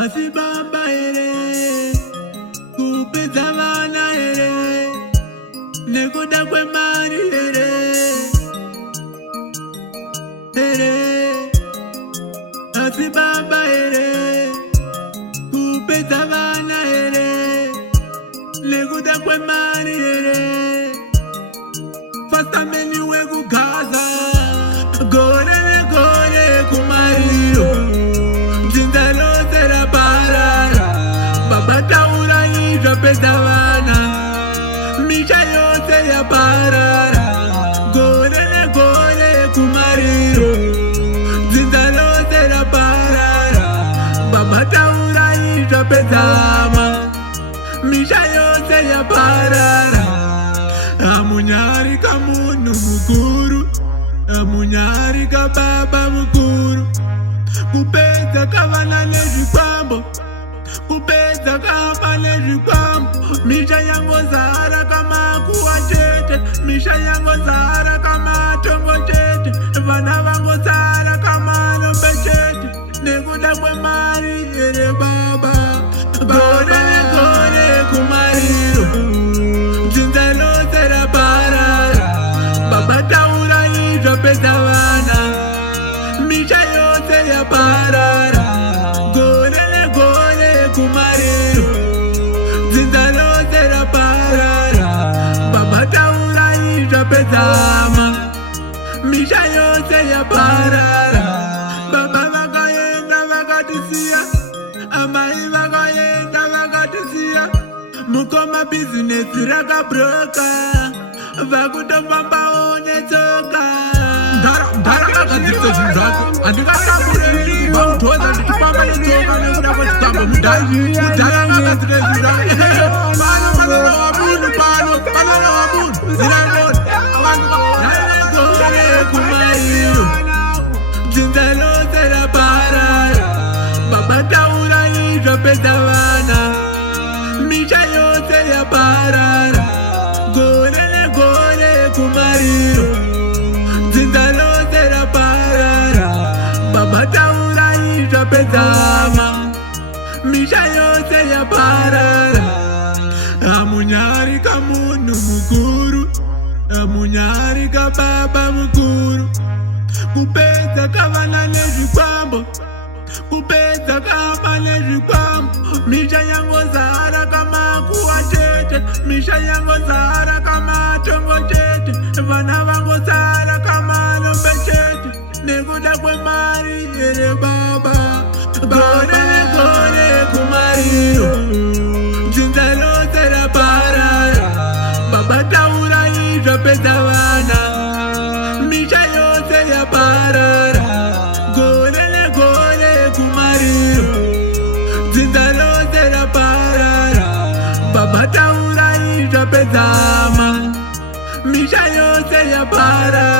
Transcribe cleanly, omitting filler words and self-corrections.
Asi baba ere kupedza vana ere nekuda kwemari ere asi baba ere kupedza vana ere nekuda kwemari ere fastameni wekugaza gore negore kumariro dzinza rose raparara baba taura izvapedza vana misha yose yaparara gore negore kumariro dzinza rose raparara baba taura izvapedza misha yose yaparara amunyari kamunhu mukuru amunyari kababa mukuru kupedza kavana nezvikwambo kupedza kava nezvikwambo misha yangozara kamakuwa chete misha yangozara kamatongo chete vana vangozara kamanombe chete nekuda kwemari ere baba gore negore kumariro dzinza rose raparara baba taura izvapedza vana misha yose yaparara gore negore kumariro dzinza rose raparara baba taura izvapedza misha yose yaparara baba vakaenda vakatisiya amai vakaenda vakatisiya mukoma bhizinesi rakabroka vakutofambawo netsoka ndakagadzirisa zvinhu zvako handingatamureri kubva mudhoza ndichifamba netsoka nekuda kwechitambo mudhaya akagadzira zvinhu zvako pano panonowa munhu pano panonowa munhu zirangoni gore kumariro dzinza rose raparara baba taura izvapedza vana misha yose yaparara gore negore kumariro dzinza rose raparara baba taura izvapedza misha yose yaparara amunyari kamunhu mukuru amunyari kababa mukuru kupedza kavana nezvikwambo kupedza kava nezvikwambo misha yangozara kamakuwa chete misha yangozara kamatongo chete vana vangozara kamanombe chete nekuda kwemari ere baba gore negore kumariro dzinza rose raparara baba taura izvapedza vana misha yose yaparara gore negore kumariro dzinza rose raparara baba taura izvapedza misha yose yaparara